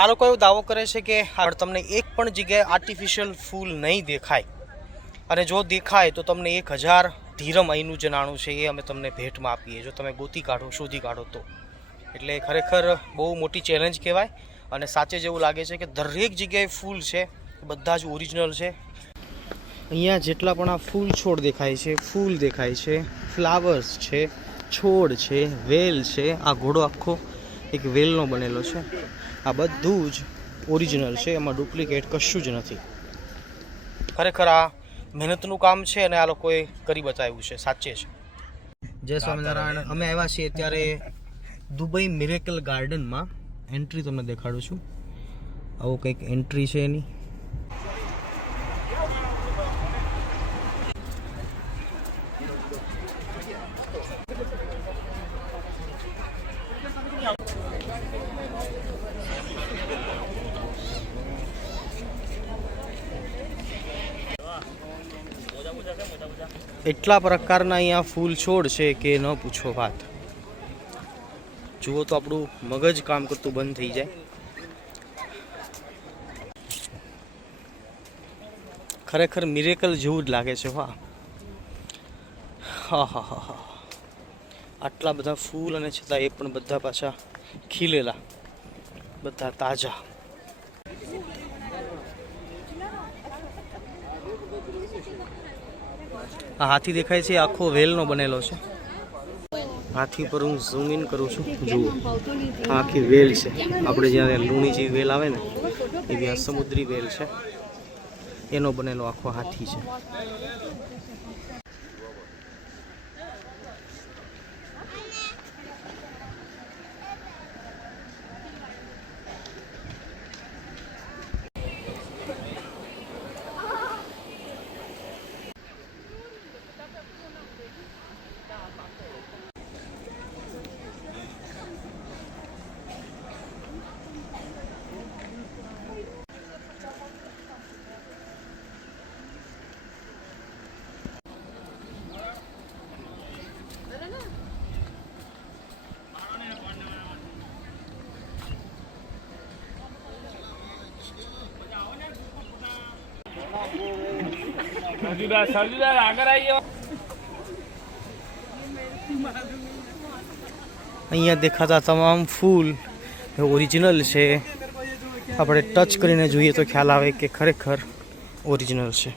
આ લોકો એવો દાવો કરે છે કે તમને એક પણ જગ્યાએ આર્ટિફિશિયલ ફૂલ નહીં દેખાય, અને જો દેખાય તો તમને 1000 ધીરમ અહીંનું જે નાણું છે એ અમે તમને ભેટમાં આપીએ, જો તમે ગોતી કાઢો, શોધી કાઢો તો. એટલે ખરેખર બહુ મોટી ચેલેન્જ કહેવાય, અને સાચે જેવું લાગે છે કે દરેક જગ્યાએ ફૂલ છે, બધા જ ઓરિજિનલ છે. અહીંયા જેટલા પણ આ ફૂલ છોડ દેખાય છે, ફૂલ દેખાય છે, ફ્લાવર્સ છે, છોડ છે, વેલ છે, આ ઘોડો આખો એક વેલનો બનેલો છે, આ બધું જ ઓરિજિનલ છે, એમાં ડુપ્લિકેટ કશું જ નથી. ખરેખર આ મહેનતનું કામ છે અને આ લોકોએ કરી બતાવ્યું છે, સાચે છે. જય સ્વામિનારાયણ. અમે આવ્યા છીએ અત્યારે દુબઈ મિરેકલ ગાર્ડનમાં. એન્ટ્રી તમને દેખાડું છું. આવું કંઈક એન્ટ્રી છે એની. એટલા પ્રકારના અહીંયા ફૂલ છોડ છે કે ન પૂછો વાત. જુઓ તો આપણું મગજ કામ કરતું બંધ થઈ જાય. ખરેખર મિરેકલ જેવું જ લાગે છે. વાહ, હા હા હા હા. આટલા બધા ફૂલ અને છતાં એ પણ બધા પાછા ખીલેલા, બધા તાજા. આ હાથી દેખાય છે, આખો વેલનો બનેલો છે. હાથી પર હું ઝૂમ ઇન કરું છું. જુઓ, આખી વેલ છે. આપણે જ્યારે લૂણી જેવી વેલ આવે ને એવી આ સમુદ્રી વેલ છે, એનો બનેલો આખો હાથી છે. અહીંયા દેખાતા તમામ ફૂલ ઓરિજિનલ છે. આપણે ટચ કરીને જોઈએ તો ખ્યાલ આવે કે ખરેખર ઓરિજિનલ છે.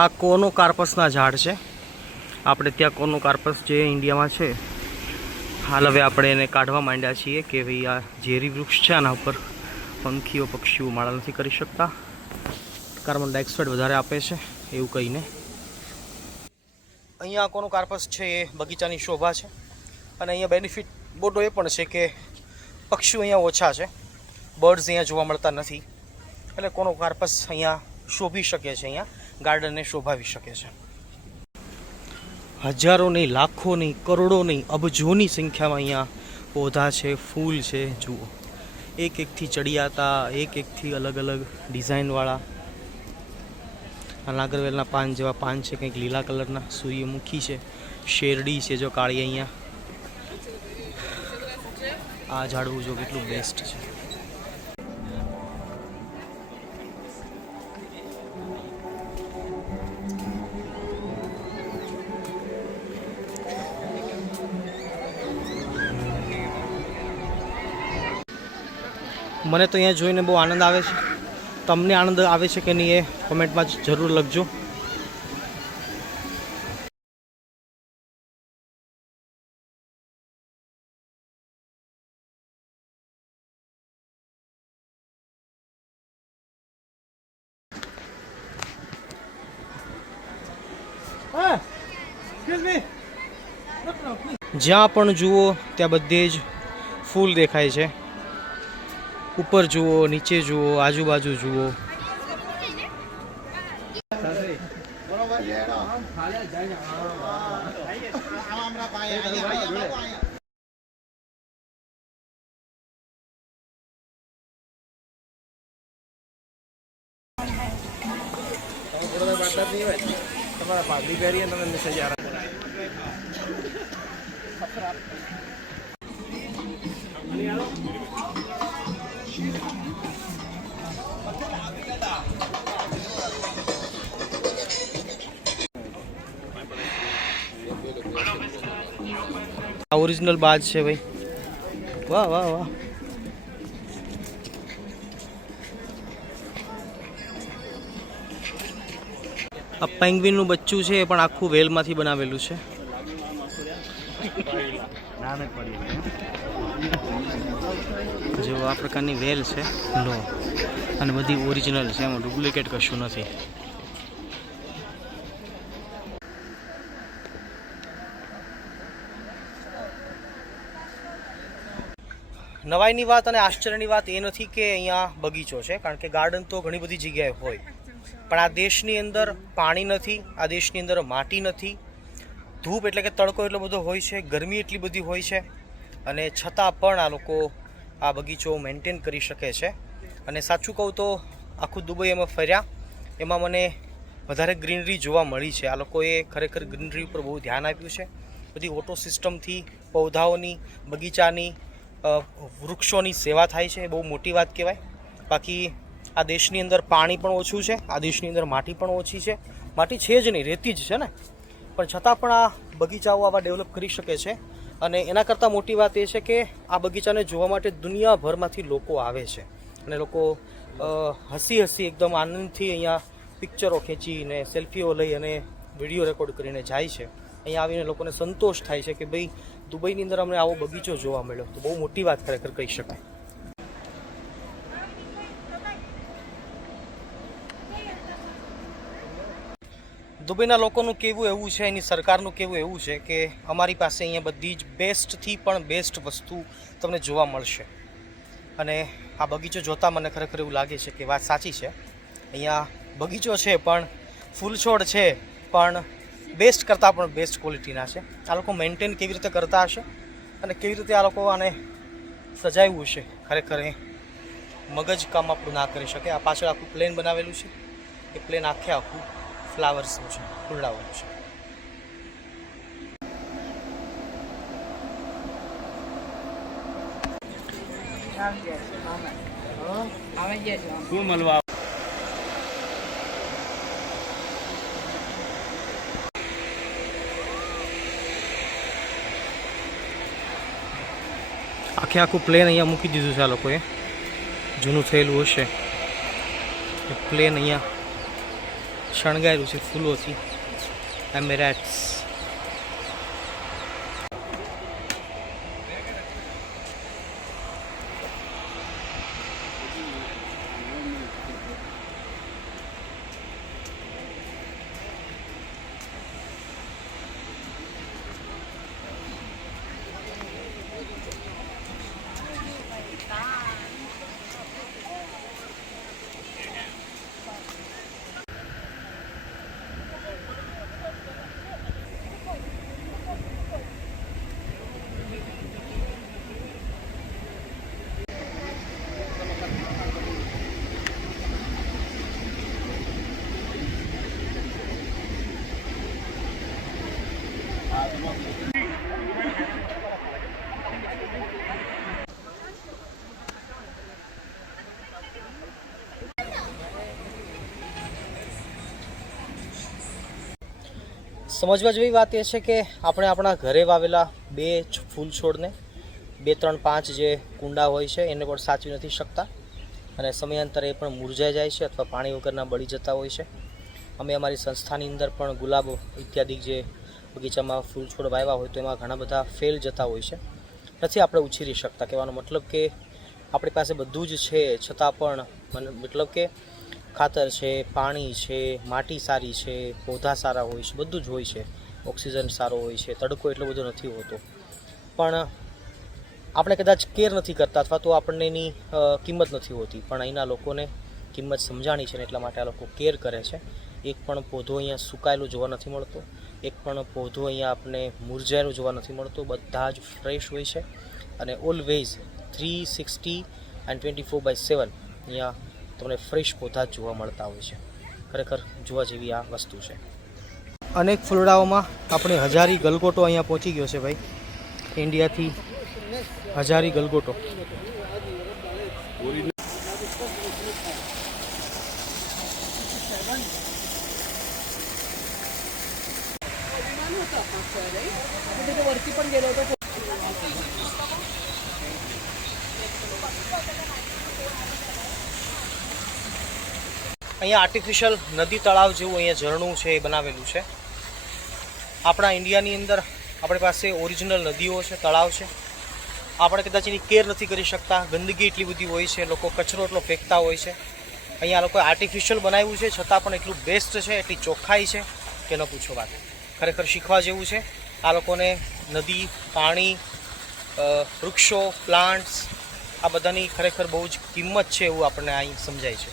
આ કોનો કાર્પસના ઝાડ છે. આપણે ત્યાં કોનો કાર્પસ જે ઇન્ડિયામાં છે, હાલ હવે આપણે એને કાઢવા માંડ્યા છીએ કે ભાઈ આ ઝેરી વૃક્ષ છે, આના ઉપર પંખીઓ પક્ષીઓ માળા નથી કરી શકતા, કાર્બન ડાયોક્સાઇડ વધારે આપે છે એવું કહીને. અહીંયા કોનો કાર્પસ છે એ બગીચાની શોભા છે, અને અહીંયા બેનિફિટ મોટો એ પણ છે કે પક્ષીઓ અહીંયા ઓછા છે, બર્ડ્સ અહીંયા જોવા મળતા નથી, એટલે કોનો કાર્પસ અહીંયા શોભી શકે છે, અહીંયા ગાર્ડનને શોભાવી શકે છે. હજારો નહીં, લાખો નહીં, કરોડો નહીં, અબજોની સંખ્યામાં અહીંયા પૌધા છે, ફૂલ છે. જુઓ, એક એકથી ચડિયાતા, એક એકથી અલગ અલગ ડિઝાઇનવાળા. આ નાગરવેલના પાન જેવા પાન છે, કંઈક લીલા કલરના, સૂર્યમુખી છે, શેરડી છે જો કાળી. અહીંયા આ ઝાડવું જો કેટલું બેસ્ટ છે. મને તો અહીંયા જોઈને બહુ આનંદ આવે છે. તમને આનંદ આવે છે કે નહીં એ કોમેન્ટમાં જરૂર લખજો. જ્યાં પણ જુઓ ત્યાં બધે જ ફૂલ દેખાય છે. ઉપર જુઓ, નીચે જુઓ, આજુબાજુ જુઓ. તમારા ભાગી પહેરીએ તમે મેસેજ આ આ ઓરિજિનલ બાજ છે ભાઈ. વાહ વાહ વાહ. આ પેંગ્વિનનું બચ્ચું છે એ પણ આખું વેલમાંથી બનાવેલું છે. જો આ પ્રકારની વેલ છે લો, અને બધી ઓરિજિનલ છે, એમાં ડુપ્લિકેટ કશું નથી. નવાઈની વાત અને આશ્ચર્યની વાત એ નથી કે અહીંયા બગીચો છે, કારણ કે ગાર્ડન તો ઘણી બધી જગ્યાએ હોય, પણ આ દેશની અંદર પાણી નથી, આ દેશની અંદર માટી નથી, ધૂપ એટલે કે તડકો એટલો બધો હોય છે, ગરમી એટલી બધી હોય છે, અને છતાં પણ આ લોકો આ બગીચો મેન્ટેન કરી શકે છે. અને સાચું કહું તો આખું દુબઈ અમે ફર્યા, એમાં મને વધારે ગ્રીનરી જોવા મળી છે. આ લોકોએ ખરેખર ગ્રીનરી ઉપર બહુ ધ્યાન આપ્યું છે. બધી ઓટો સિસ્ટમથી પૌધાઓની, બગીચાની, વૃક્ષોની સેવા થાય છે. બહુ મોટી વાત કહેવાય. બાકી આ દેશની અંદર પાણી પણ ઓછું છે, આ દેશની અંદર માટી પણ ઓછી છે. માટી છે જ નહીં, રેતી જ છે ને, પણ છતાં પણ આ બગીચાઓ આવા ડેવલપ કરી શકે છે. અને એના કરતાં મોટી વાત એ છે કે આ બગીચાને જોવા માટે દુનિયાભરમાંથી લોકો આવે છે, અને લોકો હસી હસી એકદમ આનંદથી અહીંયા પિક્ચરો ખેંચીને, સેલ્ફીઓ લઈ અને વિડીયો રેકોર્ડ કરીને જાય છે. અહીંયા આવીને લોકોને સંતોષ થાય છે કે ભાઈ દુબઈની અંદર અમને આવો બગીચો જોવા મળ્યો, તો બહુ મોટી વાત ખરેખર કહી શકાય. દુબઈના લોકોનું કહેવું એવું છે, એની સરકારનું કહેવું એવું છે કે અમારી પાસે અહીંયા બધી જ બેસ્ટથી પણ બેસ્ટ વસ્તુ તમને જોવા મળશે. અને આ બગીચો જોતાં મને ખરેખર એવું લાગે છે કે વાત સાચી છે. અહીંયા બગીચો છે પણ ફૂલછોડ છે, પણ બેસ્ટ કરતાં પણ બેસ્ટ ક્વોલિટીના છે. આ લોકો મેન્ટેન કેવી રીતે કરતા હશે અને કેવી રીતે આ લોકો આને સજાવ્યું છે, ખરેખર એ મગજ કામ આપણું ના કરી શકે. આ પાછળ આખું પ્લેન બનાવેલું છે, એ પ્લેન આખું ફ્લાવર્સનું છે, ફૂલડાઓનું છે. શું મળવા આખું પ્લેન અહીંયા મૂકી દીધું છે આ લોકોએ. જૂનું થયેલું હશે એ પ્લેન અહીંયા શણગાયેલું છે ફૂલોથી. એમિરેટ્સ. સમજવા જેવી વાત એ છે કે આપણે આપણા ઘરે વાવેલા બે ફૂલ છોડને 2, 3, 5 જે કુંડા હોય છે એને પણ સાચવી નથી શકતા, અને સમયાંતરે એ પણ મુરઝાઈ જાય છે અથવા પાણી વગરના બળી જતા હોય છે. અમે અમારી સંસ્થાની અંદર પણ ગુલાબ ઇત્યાદિ જે બગીચામાં ફૂલ છોડ વાવ્યા હોય તો એમાં ઘણા બધા ફેલ જતા હોય છે, નથી આપણે ઉછેરી શકતા. કહેવાનો મતલબ કે આપણી પાસે બધું જ છે, છતાં પણ મતલબ કે ખાતર છે, પાણી છે, માટી સારી છે, પૌધા સારા હોય છે, બધું જ હોય છે, ઓક્સિજન સારો હોય છે, તડકો એટલો બધો નથી હોતો, પણ આપણે કદાચ કેર નથી કરતા અથવા તો આપણને એની કિંમત નથી હોતી. પણ અહીંના લોકોને કિંમત સમજાણી છે ને એટલા માટે આ લોકો કેર કરે છે. એક પણ પૌધો અહીંયા સુકાયેલો જોવા નથી મળતો, એક પણ પૌધો અહીંયા આપણે મુરઝાયેલો જોવા નથી મળતો. બધા જ ફ્રેશ હોય છે, અને ઓલવેઝ 360 and 24/7 અહીંયા તમને ફ્રેશ પૌધા જોવા મળતા હોય છે. ખરેખર જોવા જેવી આ વસ્તુ છે. અનેક ફૂલડાઓમાં આપણે હજારી ગલગોટો અહીંયા પહોંચી ગયો છે ભાઈ. ઇન્ડિયાથી હજારી ગલગોટો. અહીંયા આર્ટિફિશિયલ નદી તળાવ જેવું અહીંયા ઝરણું છે એ બનાવેલું છે. આપણા ઇન્ડિયાની અંદર આપણી પાસે ઓરિજિનલ નદીઓ છે, તળાવ છે. આપણે કદાચ એની કેર નથી કરી શકતા, ગંદકી એટલી બધી હોય છે, લોકો કચરો એટલો ફેંકતા હોય છે. અહીંયા લોકોએ આર્ટિફિશિયલ બનાવ્યું છે, છતાં પણ એટલું બેસ્ટ છે, એટલી ચોખ્ખાઈ છે કે ન પૂછો વાત. ખરેખર શીખવા જેવું છે. આ લોકોને નદી, પાણી, વૃક્ષો, પ્લાન્ટ્સ આ બધાની ખરેખર બહુ જ કિંમત છે એવું આપણને અહીં સમજાય છે.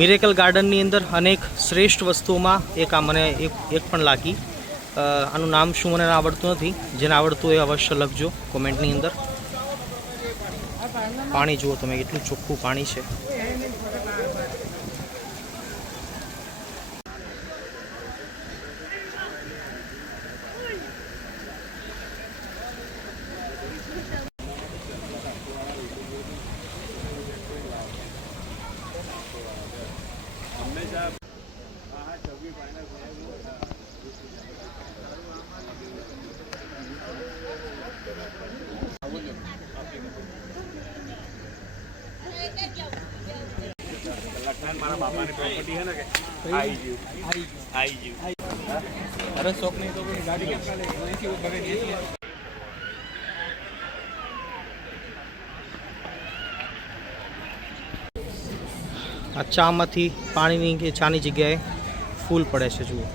મિરેકલ ગાર્ડનની અંદર અનેક શ્રેષ્ઠ વસ્તુઓમાં એક આ મને એક પણ લાગી. આનું નામ શું મને આવડતું નથી. જેને આવડતું એ અવશ્ય લખજો કોમેન્ટની અંદર. પાણી જુઓ તમે, એટલું ચોખ્ખું પાણી છે. મારા બાપાની પ્રોપર્ટી है ना કે आई जी अरे शौक नहीं तो कोई गाड़ी कितना ले ऐसी वो बगैर ये આ ચામાંથી પાણીની કે ચાની જગ્યાએ ફૂલ પડે છે જુઓ.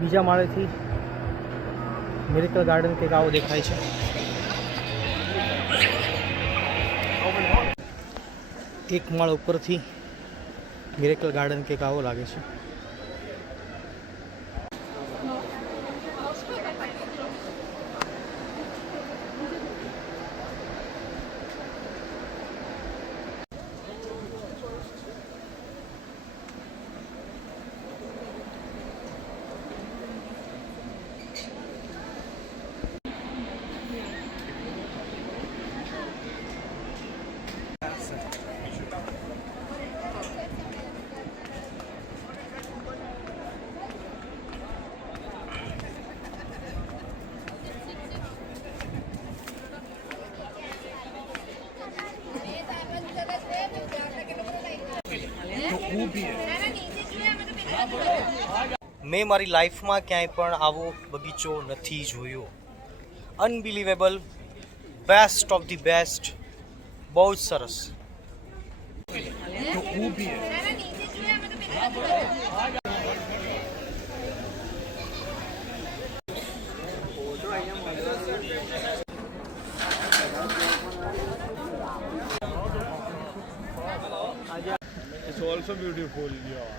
બીજા માળેથી મિરેકલ ગાર્ડન કંઈક આવો દેખાય છે. એક માળ ઉપરથી મિરેકલ ગાર્ડન કંઈક આવો લાગે છે. મેં મારી લાઈફમાં ક્યાંય પણ આવો બગીચો નથી જોયો. Unbelievable, best of the best, બહુ જ સરસ. It's also beautiful. Yeah.